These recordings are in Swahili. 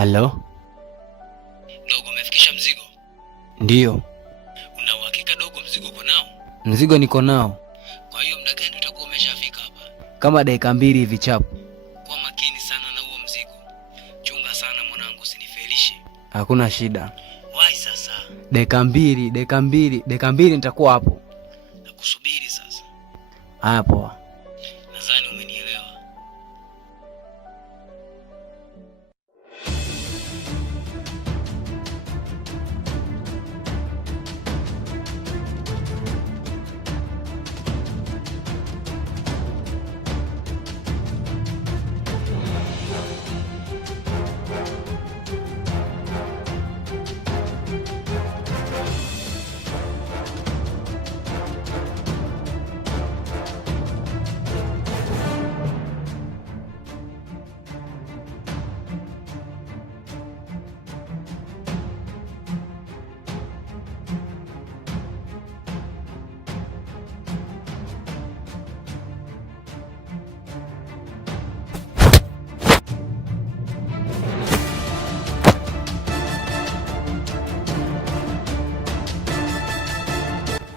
Halo? Dogo, umefikisha mzigo? Ndiyo. Una uhakika dogo mzigo uko nao? Mzigo niko nao. Kwa hiyo muda gani utakuwa umeshafika hapa? Kama dakika 2 hivi chapu. Kuwa makini sana na huo mzigo. Chunga sana mwanangu, usinifelishe. Hakuna shida. Wai sasa. Dakika mbili nitakuwa hapo. Nakusubiri sasa. Haya poa. Nadhani umenielewa.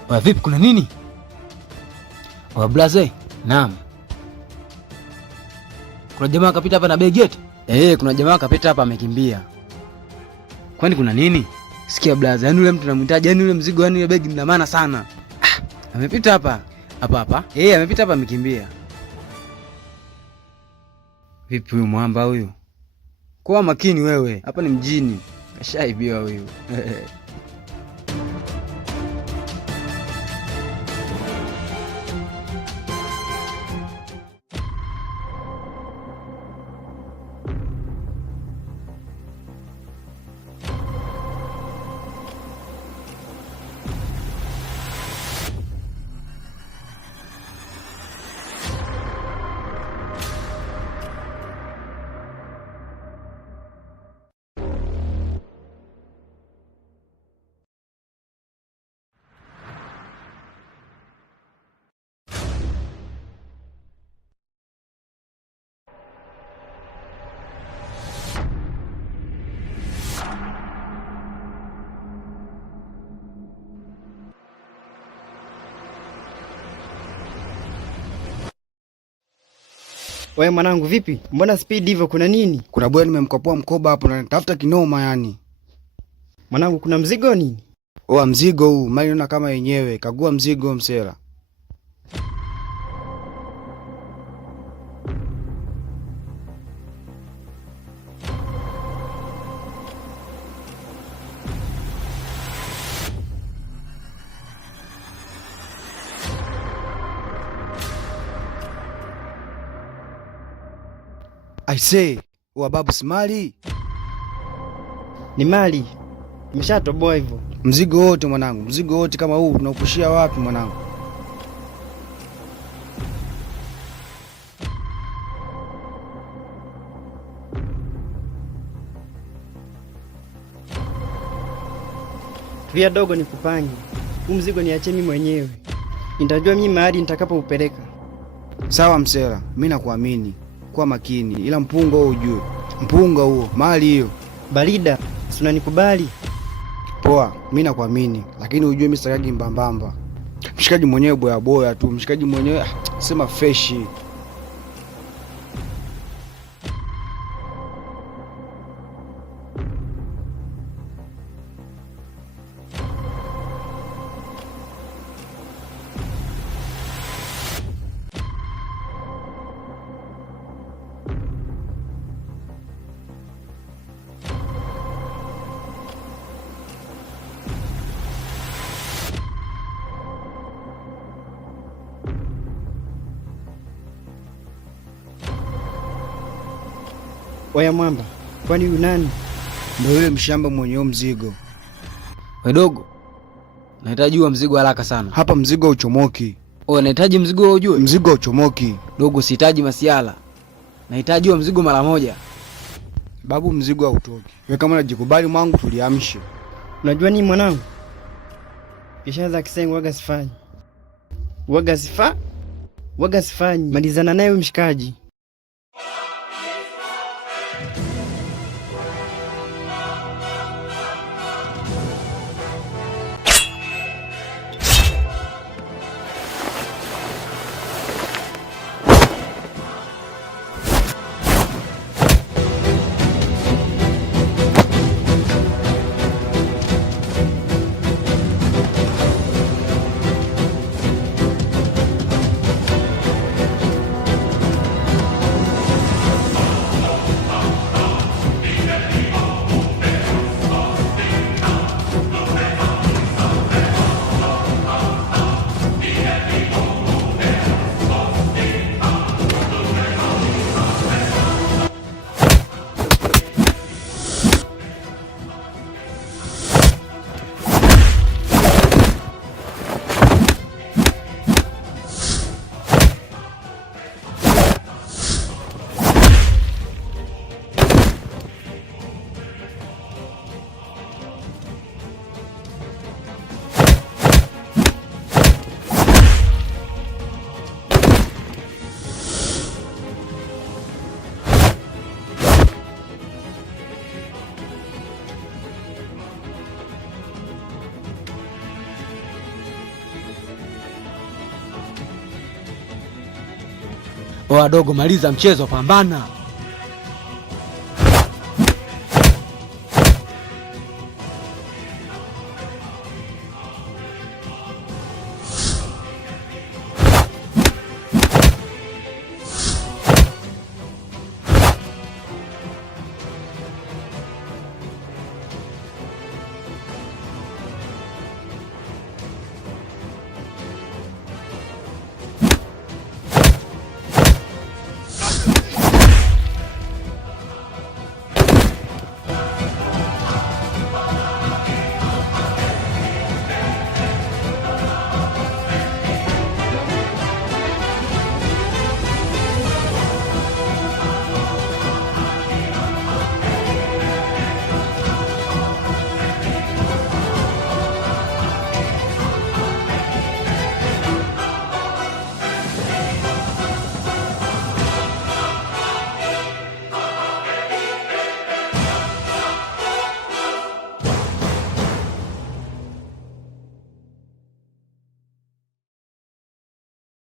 Wa vipi, kuna nini? Wa blaze? Naam. Kuna jamaa kapita hapa na begi yetu? Kuna jamaa kapita hapa amekimbia. Kwani kuna nini? Sikia blaze, yani yule mtu namhitaji, yani yule mzigo, yani yule begi lina maana sana. Amepita hapa. Hapa. Amepita hapa amekimbia. Vipi huyu mwamba huyu? Kuwa makini wewe, hapa ni mjini. Kashaibiwa huyu. Wewe mwanangu vipi? Mbona speed hivyo, kuna nini? Kuna bwana nimemkopoa mkoba hapo na natafuta kinoma yani. Mwanangu kuna mzigo nini? Mzigo huu, mali una kama yenyewe. Kagua mzigo msela. I say, babu simali? Ni mali. Nimeshatoboa hivyo. Mzigo wote mwanangu, mzigo wote kama huu tunaukushia wapi mwanangu? Tulia dogo nikupange. Huu mzigo niachie mimi mwenyewe. Nitajua mimi mahali nitakapoupeleka. Sawa msela, mimi nakuamini. Kuwa makini, ila mpunga huo ujue. Mpunga huo, mali hiyo. Barida, si unanikubali? Poa, mimi nakuamini, lakini ujue mimi sitaki mbambamba. Mshikaji mwenyewe boya tu, mshikaji mwenyewe sema freshi. Oya mwamba, kwani huyu nani? Ndio yule mshamba mwenye mzigo. Wewe dogo, nahitaji huo mzigo haraka sana. Hapa mzigo uchomoki. Nahitaji mzigo ujue. Mzigo uchomoki. Dogo, sihitaji masiala. Nahitaji huo mzigo mara moja. Babu, mzigo hautoki. Wewe kama unajikubali mwangu tuliamshe. Unajua nini mwanangu? Biashara za kisengo waga sifanyi. Malizana naye mshikaji. Oa dogo, maliza mchezo, pambana.